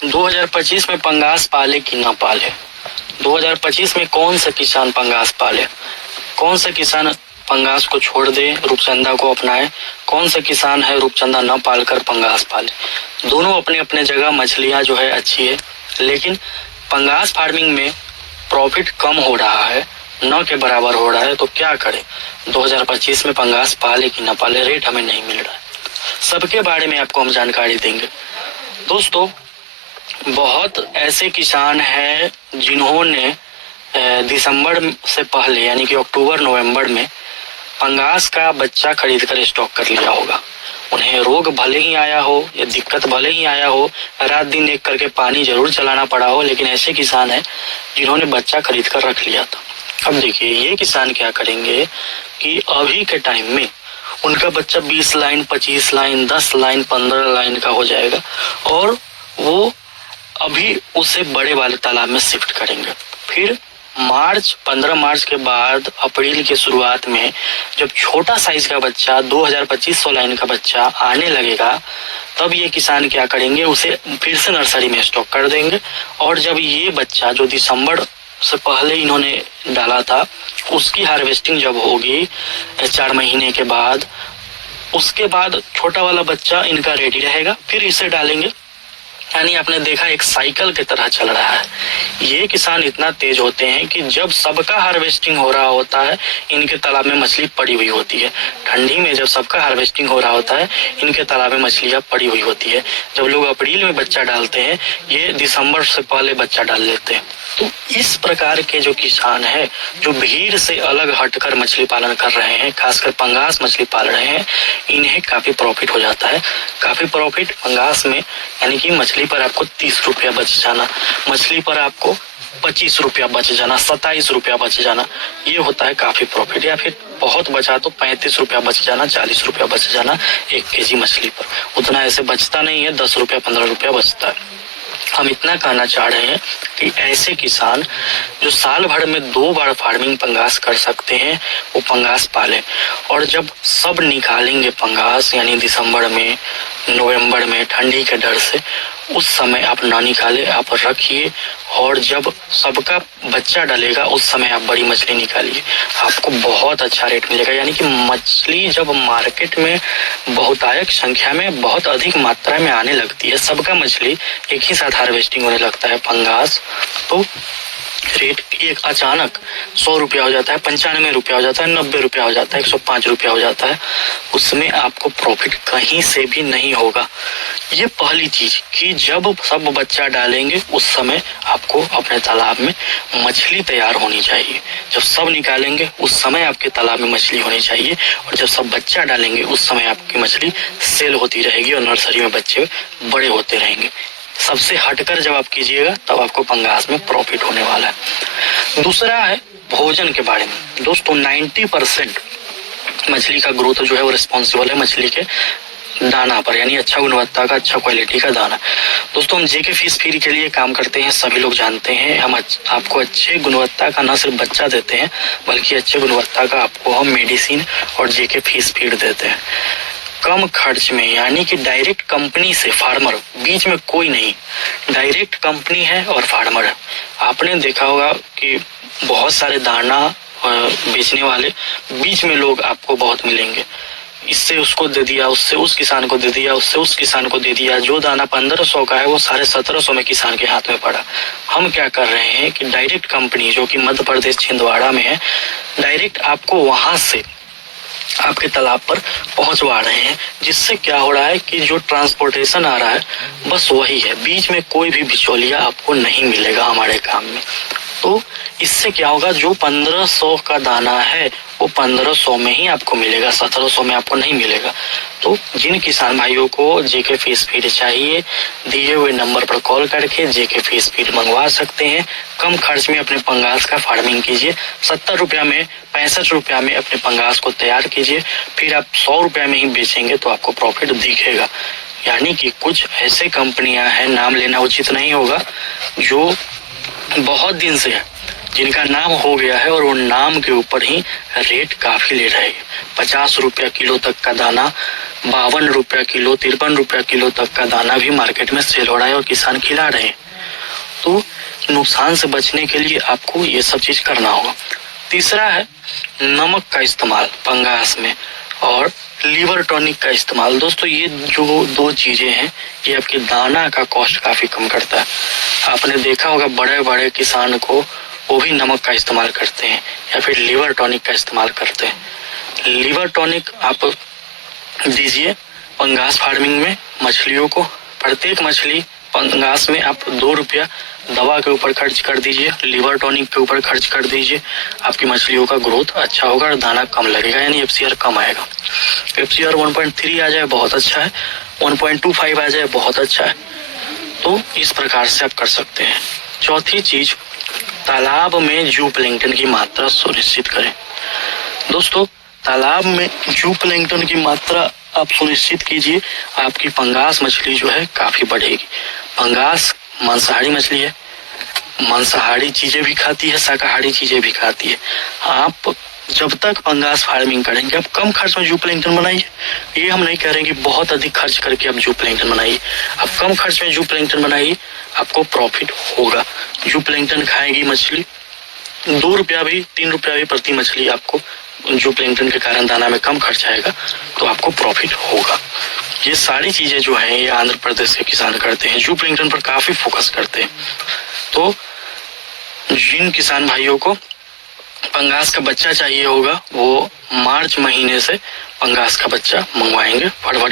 2025 में पंगास पाले कि ना पाले? 2025 में कौन सा किसान पंगास पाले? कौन सा किसान पंगास को छोड़ दे, रूपचंदा को अपनाए? कौन सा किसान है रूपचंदा न पालकर पंगास पाले? दोनों अपने अपने जगह मछलियां जो है अच्छी है, लेकिन पंगास फार्मिंग में प्रॉफिट कम हो रहा है, न के बराबर हो रहा है। तो क्या करें? 2025 में पंगास पाले कि न पाले, रेट हमें नहीं मिल रहा है। सबके बारे में आपको हम जानकारी देंगे। दोस्तों, बहुत ऐसे किसान हैं जिन्होंने दिसंबर से पहले यानी कि अक्टूबर नवंबर में पंगास का बच्चा खरीद कर स्टॉक कर लिया होगा। उन्हें रोग भले ही आया हो या दिक्कत भले ही आया हो, रात दिन एक करके पानी जरूर चलाना पड़ा हो, लेकिन ऐसे किसान हैं जिन्होंने बच्चा खरीद कर रख लिया था। अब देखिए ये किसान क्या करेंगे कि अभी के टाइम में उनका बच्चा 20 लाइन, 25 लाइन, 10 लाइन, 15 लाइन का हो जाएगा और वो अभी उसे बड़े वाले तालाब में शिफ्ट करेंगे। फिर 15 मार्च के बाद अप्रैल की शुरुआत में जब छोटा साइज का बच्चा 2025 लाइन का बच्चा आने लगेगा, तब ये किसान क्या करेंगे, उसे फिर से नर्सरी में स्टॉक कर देंगे। और जब ये बच्चा जो दिसंबर से पहले इन्होंने डाला था, उसकी हार्वेस्टिंग जब होगी 4 महीने के बाद, उसके बाद छोटा वाला बच्चा इनका रेडी रहेगा, फिर इसे डालेंगे। यानी आपने देखा एक साइकिल की तरह चल रहा है। ये किसान इतना तेज होते हैं कि जब सबका हार्वेस्टिंग हो रहा होता है, इनके तालाब में मछली पड़ी हुई होती है। ठंडी में जब सबका हार्वेस्टिंग हो रहा होता है, इनके तालाब में मछलियां पड़ी हुई होती है। जब लोग अप्रैल में बच्चा डालते हैं, ये दिसंबर से पहले बच्चा डाल लेते हैं। तो इस प्रकार के जो किसान है, जो भीड़ से अलग हटकर मछली पालन कर रहे हैं, खासकर पंगास मछली पाल रहे हैं, इन्हें काफी प्रॉफिट हो जाता है। काफी प्रॉफिट पंगास में, यानी कि मछली पर आपको 30 रुपया बच जाना, मछली पर आपको 25 रुपया बच जाना, 27 रुपया बच जाना, ये होता है काफी प्रॉफिट। या फिर बहुत बचा तो 35 रुपया बच जाना, 40 रुपया बच जाना 1 केजी मछली पर। उतना ऐसे बचता नहीं है, 10 रुपया 15 रुपया बचता है। हम इतना कहना चाह रहे हैं कि ऐसे किसान जो साल भर में 2 बार फार्मिंग पंगास कर सकते हैं, वो पंगास पालें। और जब सब निकालेंगे पंगास, यानी दिसंबर में, नवंबर में, ठंडी के डर से, उस समय आप ना निकाले, आप रखिए। और जब सबका बच्चा डलेगा, उस समय आप बड़ी मछली निकालिए, आपको बहुत अच्छा रेट मिलेगा। यानी कि मछली जब मार्केट में बहुतायत संख्या में, बहुत अधिक मात्रा में आने लगती है, सबका मछली एक ही साथ हार्वेस्टिंग होने लगता है पंगास, तो रेट एक अचानक 100 रुपया हो जाता है, 95 रुपया हो जाता है, 90 रुपया हो जाता है, 105 रुपया हो जाता है। उसमें आपको प्रॉफिट कहीं से भी नहीं होगा। ये पहली चीज कि जब सब बच्चा डालेंगे, उस समय आपको अपने तालाब में मछली तैयार होनी चाहिए। जब सब निकालेंगे, उस समय आपके तालाब में मछली होनी चाहिए। और जब सब बच्चा डालेंगे, उस समय आपकी मछली सेल होती रहेगी और नर्सरी में बच्चे बड़े होते रहेंगे। सबसे हटकर जब आप कीजिएगा, तब आपको पंगास में प्रॉफिट होने वाला है। दूसरा है भोजन के बारे में। दोस्तों, 90% मछली का ग्रोथ जो है वो रिस्पॉन्सिबल है मछली के दाना पर, यानी अच्छा गुणवत्ता का, अच्छा क्वालिटी का दाना। दोस्तों, हम जेके फिश फीड के लिए काम करते हैं, सभी लोग जानते हैं। हम आपको अच्छे गुणवत्ता का न सिर्फ बच्चा देते हैं, बल्कि अच्छे गुणवत्ता का आपको हम मेडिसिन और जेके फिश फीड देते हैं कम खर्च में। यानी कि डायरेक्ट कंपनी से फार्मर, बीच में कोई नहीं, डायरेक्ट कंपनी है और फार्मर है। आपने देखा होगा कि बहुत सारे दाना बेचने वाले, बीच में लोग आपको बहुत मिलेंगे। इससे उसको दे दिया, उससे उस किसान को दे दिया, उससे उस किसान को दे दिया। जो दाना 1500 का है, वो 1750 में किसान के हाथ में पड़ा। हम क्या कर रहे हैं कि डायरेक्ट कंपनी, जो कि मध्य प्रदेश छिंदवाड़ा में है, डायरेक्ट आपको वहां से आपके तालाब पर पहुंचवा रहे हैं। जिससे क्या हो रहा है कि जो ट्रांसपोर्टेशन आ रहा है, बस वही है, बीच में कोई भी बिचौलिया आपको नहीं मिलेगा हमारे काम में। तो इससे क्या होगा, जो 1500 का दाना है वो 1500 में ही आपको मिलेगा, 1700 में आपको नहीं मिलेगा। तो जिन किसान भाइयों को जेके फिश फीड चाहिए, दिए हुए नंबर पर कॉल करके जेके फिश फीड मंगवा सकते हैं। कम खर्च में अपने पंगास का फार्मिंग कीजिए। 70 रुपया में, 65 रुपया में अपने पंगास को तैयार कीजिए। फिर आप 100 रुपया में ही बेचेंगे तो आपको प्रॉफिट दिखेगा। यानी कि कुछ ऐसे कंपनियां हैं, नाम लेना उचित नहीं होगा, जो बहुत दिन से है, जिनका नाम हो गया है और वो नाम के ऊपर ही रेट काफी ले रहे हैं। 50 रुपया किलो तक का दाना 52 रुपया किलो, 53 रुपया किलो तक का दाना भी मार्केट में सेल हो रहा है और किसान खिला रहे हैं। तो नुकसान से बचने के लिए आपको ये सब चीज करना होगा। तीसरा है नमक का इस्तेमाल पंगास में और लीवर टॉनिक का इस्तेमाल। दोस्तों ये जो 2 चीजें हैं ये आपके दाना का कॉस्ट काफी कम करता है। आपने देखा होगा बड़े बड़े किसान को वो भी नमक का इस्तेमाल करते हैं या फिर लीवर टॉनिक का इस्तेमाल करते हैं। लीवर टॉनिक आप दीजिए पंगास फार्मिंग में मछलियों को। प्रत्येक मछली पंगास में आप 2 रुपया दवा के ऊपर खर्च कर दीजिए, लीवर टॉनिक के ऊपर खर्च कर दीजिए। आपकी मछलियों का ग्रोथ अच्छा होगा और दाना कम लगेगा, यानी FCR कम आएगा। FCR 1.3 आ जाए बहुत अच्छा है, 1.25 आ जाए बहुत अच्छा है। तो इस प्रकार से आप कर सकते हैं। चौथी चीज, तालाब में जू प्लैंकटन की मात्रा सुनिश्चित करें। दोस्तों तालाब में जू प्लैंकटन की मात्रा आप सुनिश्चित कीजिए, आपकी पंगास मछली जो है काफी बढ़ेगी। पंगास मांसाहारी मछली है, मांसाहारी चीजें भी खाती है, शाकाहारी चीजें भी खाती है। आप जब तक पंगास फार्मिंग करेंगे आप कम खर्च में जू प्लैंकटन बनाइए। ये हम नहीं कह रहे कि बहुत अधिक खर्च करके आप जू प्लैंकटन बनाइए, आप कम खर्च में जू प्लैंकटन बनाइए, आपको प्रॉफिट होगा। जू प्लैंकटन खाएगी मछली 2 रुपया भी 3 रुपया भी प्रति मछली आपको जू प्लैंकटन के कारण दाना में कम खर्च आएगा, तो आपको प्रॉफिट होगा। ये सारी चीजें जो है ये आंध्र प्रदेश के किसान करते हैं, जू प्लैंकटन पर काफी फोकस करते हैं। तो जिन किसान भाइयों को पंगास का बच्चा चाहिए होगा वो मार्च महीने से पंगास का बच्चा मंगवाएंगे। फरवरी